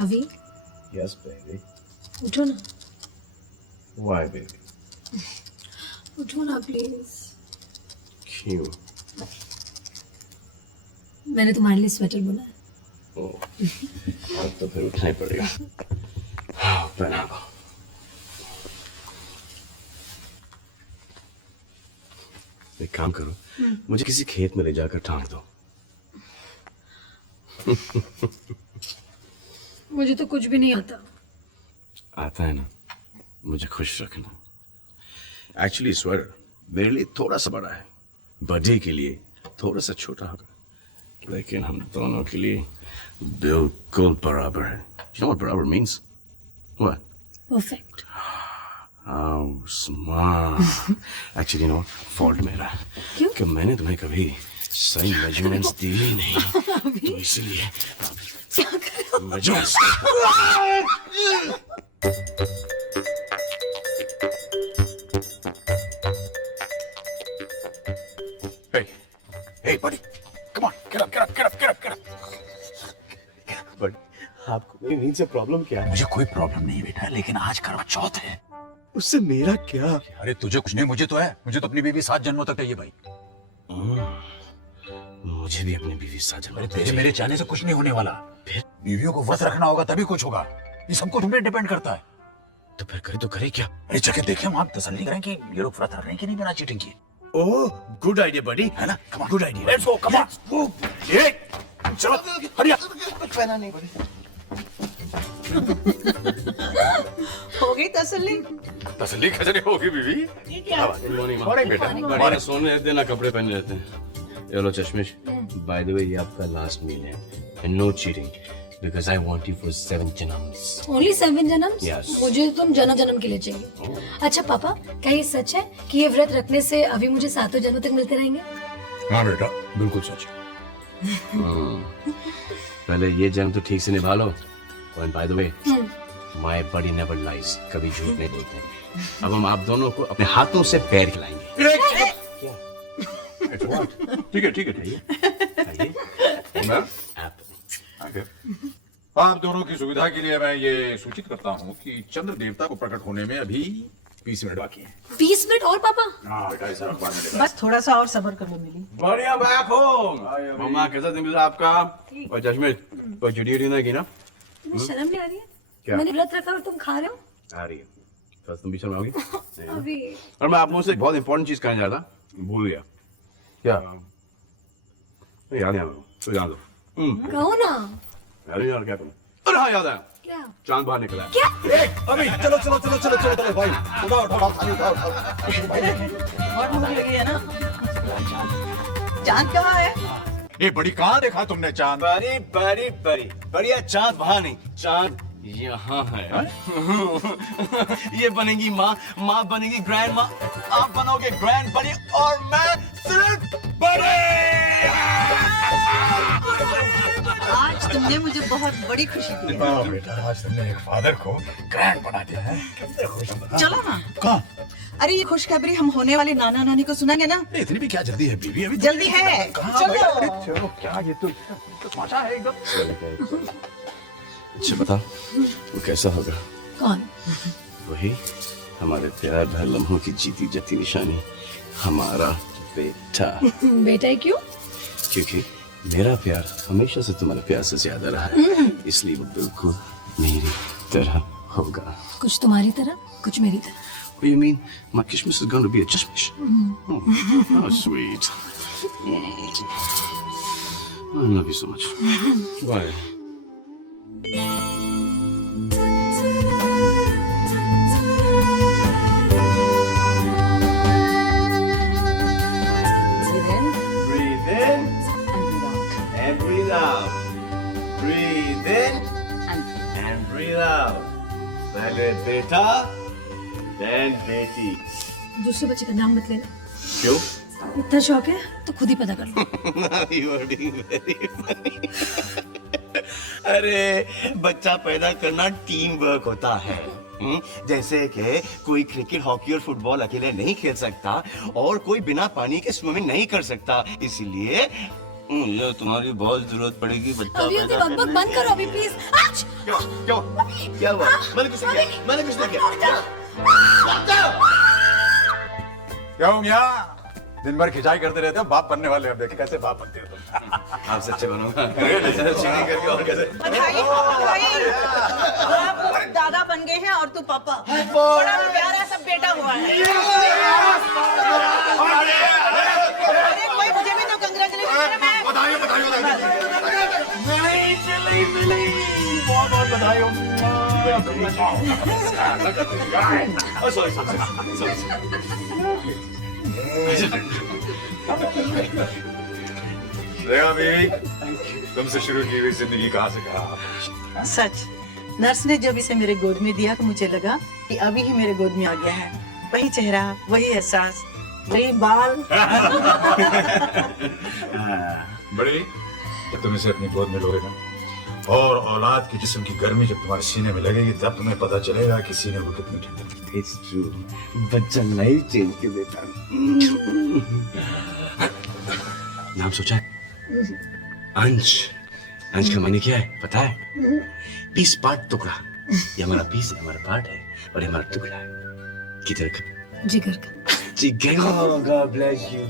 अभी Yes, baby. उठो ना, Why, baby? उठो ना प्लीज। क्यों? मैंने तुम्हारे लिए स्वेटर बुना है। Oh, अब तो फिर उठना ही पड़ेगा। हाँ, पहना दो। एक काम करो, मुझे किसी खेत में ले जाकर टांग दो। मुझे तो कुछ भी नहीं आता। आता है ना, मुझे खुश रखना। एक्चुअली स्वेटर मेरे लिए थोड़ा सा बड़ा है, बर्थडे के लिए थोड़ा सा छोटा होगा, लेकिन हम दोनों के लिए बिल्कुल बराबर है। You know what बराबर means? What? Perfect. Oh, smart. Actually, you know, fault मेरा है। क्यों? कि मैंने तुम्हें कभी सही measurements दी ही नहीं, तो इसलिए measurements। Hey, hey, buddy, come on, get up, get up, get up, get up, get up. But आपको मेरी नींद से प्रॉब्लम क्या है? मुझे कोई प्रॉब्लम नहीं बेटा, लेकिन आज करवा चौथ है। उससे मेरा क्या? अरे तुझे कुछ नहीं, मुझे तो है। मुझे तो अपनी बीवी 7 जन्मों तक चाहिए भाई। मुझे भी अपनी बीवी साथ अरे तेरे मेरे चाहने से कुछ नहीं होने वाला। फिर बीवियों को व्रत रखना होगा तभी कुछ होगा। ये सबको तुम पे डिपेंड करता है। तो फिर करे तो करे क्या? अरे जगह देखे हम तसल्ली करें कि ये लोग व्रत रख रहे हैं कि नहीं बिना चीटिंग किए, ओह, गुड आइडिया बडी, है ना? Come on. Good idea. Let's go, come on. ये चलो हरिया। कुछ पहना नहीं बड़ी। हो गई तसल्ली? तसल्ली खजरी होगी बीवी। ये क्या? अरे बेटा, बढ़िया सोने देते ना कपड़े पहने रहते हैं। ये लो चश्मिश, बाय द वे ये आपका लास्ट मील है, and no cheating because I want you for 7 जन्म्स। ओनली 7 जन्म्स? Yes. मुझे तुम जन्म जन्म के लिए चाहिए। अच्छा पापा, क्या ये सच है कि ये व्रत रखने से अभी मुझे 7 जन्मों तक मिलते रहेंगे? हाँ बेटा, बिल्कुल सच। पहले ये जन्म तो ठीक से निभा लो। और by the way my body never lies, कभी झूठ नहीं बोलते। अब हम आप दोनों को अपने हाथों से पैर खिलाएंगे। ठीक है ठीक है ठीक है। मैं एप्पल। आप दोनों की सुविधा के लिए मैं ये सूचित करता हूँ कि चंद्र देवता को प्रकट होने में अभी 20 मिनट बाकी हैं। 20 मिनट और पापा? हाँ बेटा, इस अखबार में बस थोड़ा सा और सब्र कर लो मिली। बढ़िया बैक हो। मम्मा कैसा दिन गुजरा आपका? और चश्मे कोई चुड़ी ना की ना? तुम्हें शर्म नहीं आ रही है? क्या? मैंने व्रत रखा और तुम खा रहे हो? आ रही है। तो तुम भी शर्माओगी? अभी और मैं आप मुझसे एक बहुत इंपॉर्टेंट चीज कहना चाहता, भूल गया। क्या? याद नहीं आ रहा, तो याद दो। कहो ना। याद नहीं आ रहा, क्या करूं? अरे हाँ याद आया, क्या? चांद बाहर निकला है। क्या? अभी चलो चलो चलो चलो चलो चलो भाई, उठाओ उठाओ थाली उठाओ बहुत भूख लगी है ना? चांद कहाँ है? ये बड़ी कहाँ देखा तुमने चांद? बड़ी बड़ी बड़ी बढ़िया चांद वहाँ नहीं, चांद यहाँ है। ये बनेगी माँ, माँ बनेगी ग्रैंड माँ, आप बनोगे ग्रैंड बड़ी, और मैं सिर्फ बड़े। आज तुमने मुझे बहुत बड़ी खुशी दी है। हाँ बेटा, आज तुमने एक फादर को ग्रैंड बना दिया है। कितने खुश हो। चलो ना। कहाँ? अरे ये खुशखबरी हम होने वाले नाना नानी को सुनाएंगे ना? इतनी भी क्या जल्दी है बीबी? अभी जल्दी है। कहाँ चलो। भाई? अरे चलो, क्या ये तो तमाशा है एकदम। अच्छा बता, वो कैसा होगा? कौन? वही हमारे प्यार भर लम्हों की जीती जाती निशानी, हमारा बेटा। बेटा है क्यों? क्योंकि मेरा प्यार हमेशा से तुम्हारे प्यार से ज्यादा रहा है, इसलिए वो बिल्कुल मेरी तरह होगा। कुछ तुम्हारी तरह, कुछ मेरी तरह। What do you mean? My Christmas is going to be a chishmish. Oh, how sweet. I love you so much. Bye. Breathe in and breathe out. Breathe in and breathe out. पहले बेटा, then बेटी। दूसरे बच्चे का नाम मत लेना। क्यों? इतना शौक है तो खुद ही पता कर लो। You are being very funny. अरे बच्चा पैदा करना टीम वर्क होता है। जैसे कि कोई क्रिकेट, हॉकी और फुटबॉल अकेले नहीं खेल सकता, और कोई बिना पानी के स्विमिंग नहीं कर सकता, इसलिए मुझे तुम्हारी बहुत जरूरत पड़ेगी बच्चा अभी पैदा बक करने बंद की। करो अभी प्लीज। क्या हुआ? मैंने कुछ नहीं किया, मैंने कुछ नहीं किया। क्या हो गया? दिन भर खिंचाई करते रहते हो, बाप बनने वाले अब देखे कैसे बाप बनते हो तुम। आप सच्चे बनोगा। चीटिंग करके और कैसे? बधाई बधाई। आप दादा बन गए हैं और तू पापा। बड़ा प्यारा सब बेटा हुआ है। अरे कोई मुझे भी तो कंग्रेचुलेशन। बधाई बहुत बहुत बधाई हो। देखा बीवी, तुमसे शुरू की हुई जिंदगी कहाँ से कहाँ। सच, नर्स ने जब इसे मेरे गोद में दिया तो मुझे लगा कि अभी ही मेरे गोद में आ गया है। वही चेहरा, वही एहसास, वही बाल। बड़ी, जब तुम इसे अपनी गोद में लोगे ना, और औलाद के जिस्म की गर्मी जब तुम्हारे सीने में लगेगी, तब तुम्हें पता चलेगा कि सीने को कितनी ठंडक। It's true. बच्चा लाइफ चेंज कर देता है। नाम सोचा है? अंश। अंश का मायने क्या है पता है? पीस पार्ट टुकड़ा। ये हमारा पीस है, हमारा पार्ट है, और ये हमारा टुकड़ा है। किधर का? जिगर का। जिगर। Oh, God bless you.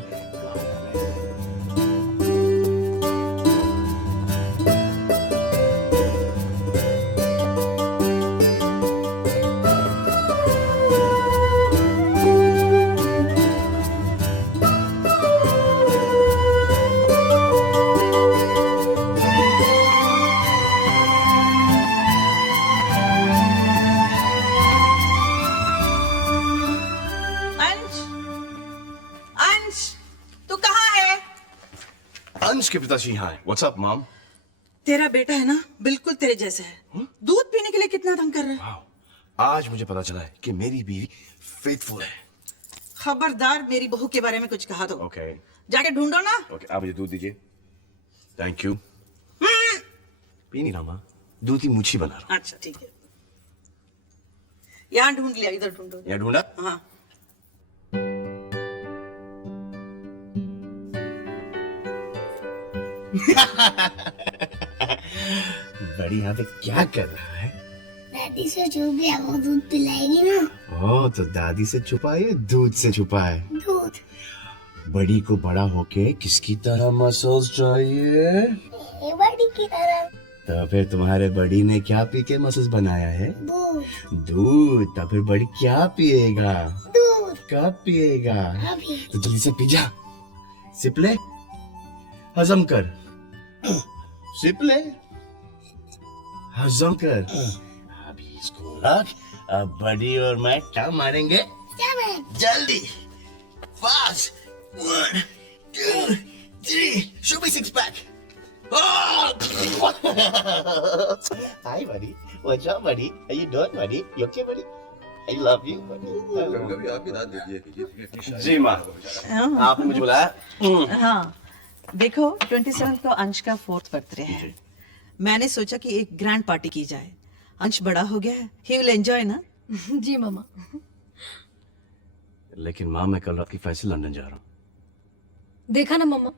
अंश, अंश, तू कहाँ है? अंश के पिताजी यहाँ है। What's up, mom? तेरा बेटा है ना, बिल्कुल तेरे जैसे है। दूध पीने के लिए कितना तंग कर रहा है। Wow. आज मुझे पता चला है कि मेरी बीवी फेथफुल है। खबरदार मेरी बहू के बारे में कुछ कहा तो Okay. जाके ढूंढो ना। Okay, आप मुझे दूध दीजिए। Thank you. पी नहीं रहा माँ, दूध की मुच्छी बना रहा हूँ। अच्छा ठीक है, यहाँ ढूंढ लिया, इधर ढूंढो। यहाँ ढूंढा? हाँ, बड़ी यहाँ पे क्या कर रहा है? दादी से जो भी है वो दूध पिलाएगी ना। ओह, तो दादी से छुपा है, दूध से छुपा है। दूध। बड़ी को बड़ा होके किसकी तरह मसल्स चाहिए? ये बड़ी की तरह। तो फिर तुम्हारे बड़ी ने क्या पी के मसल्स बनाया है? दूध। दूध। तो फिर बड़ी क्या पिएगा? दूध। कब पिएगा? अभी। तो जल्दी से पी जा। सिप ले, हजम कर। सिप ले, हजम कर। अभी इसको रख। अब बड़ी और मैं क्या मारेंगे? जल्दी, fast. 1, 2, 3, show me 6 pack. Hi, buddy. What's up, buddy? How you doing, buddy? You okay, buddy? I love you, buddy. कभी आप भी दाद दीजिए। जी माँ, आपने मुझे बुलाया? हाँ, देखो 27 को अंश का 4th बर्थडे है। मैंने सोचा कि एक ग्रैंड पार्टी की जाए। अंश बड़ा हो गया है, ही विल एंजॉय ना। जी मामा। लेकिन माँ, मैं कल रात की फ्लाइट से लंदन जा रहा हूँ। देखा ना मामा,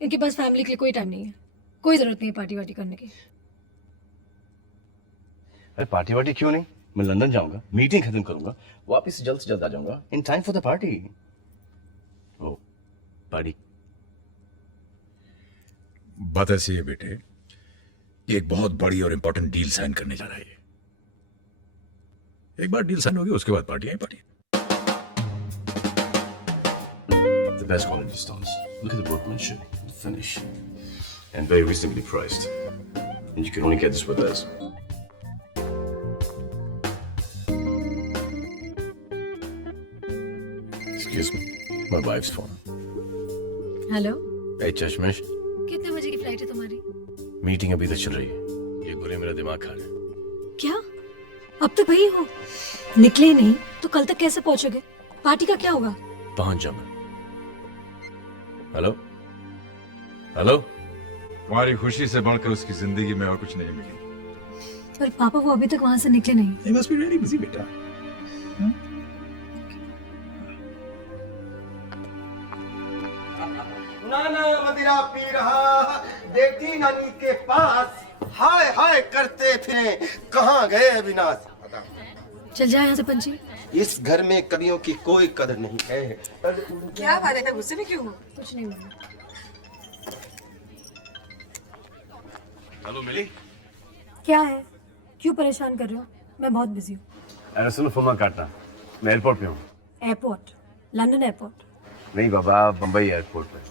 इनके पास फैमिली के लिए कोई टाइम नहीं है। कोई जरूरत नहीं है पार्टी वार्टी करने की। अरे पार्टी वार्टी क्यों नहीं? मैं लंदन जाऊंगा, मीटिंग खत्म करूंगा, वापस से जल्द आ जाऊंगा। In time for the party. Oh, party. बात ऐसी है बेटे, ये एक बहुत बड़ी और इंपॉर्टेंट डील साइन करने जा रहा है। एक बार डील साइन होगी, उसके बाद पार्टी है party. The best quality stones. Look at the workmanship, the finish, and very reasonably priced. And you can only get this with us. Excuse me, my wife's phone. Hello, Hey, चश्मिश, कितने बजे की flight है तुम्हारी? Meeting अभी तक चल रही है। ये गोले मेरा दिमाग खा रहे हैं। क्या? अब तक वही हो? निकले नहीं तो कल तक कैसे पहुंचोगे? पार्टी का क्या होगा? पहुंच जा मैं। Hello, hello. तुम्हारी खुशी से बढ़कर उसकी जिंदगी में और कुछ नहीं मिली। पर पापा वो अभी तक वहां से निकले नहीं। He must be very busy, बेटा। ना ना मदिरा पी रहा, बेटी नानी के पास हाय हाय करते फिरे, कहाँ गए अविनाश। चल जाए यहाँ से पंची। इस घर में कवियों की कोई कदर नहीं है। क्या बात है, गुस्से में क्यों हो? कुछ नहीं हुआ। हेलो मिली। क्या है, क्यों परेशान कर रहे हो? मैं बहुत बिजी हूँ। अरे सुनो फोन मत काटना, मैं एयरपोर्ट पे हूँ। एयरपोर्ट? London airport? नहीं बाबा, बम्बई एयरपोर्ट पे।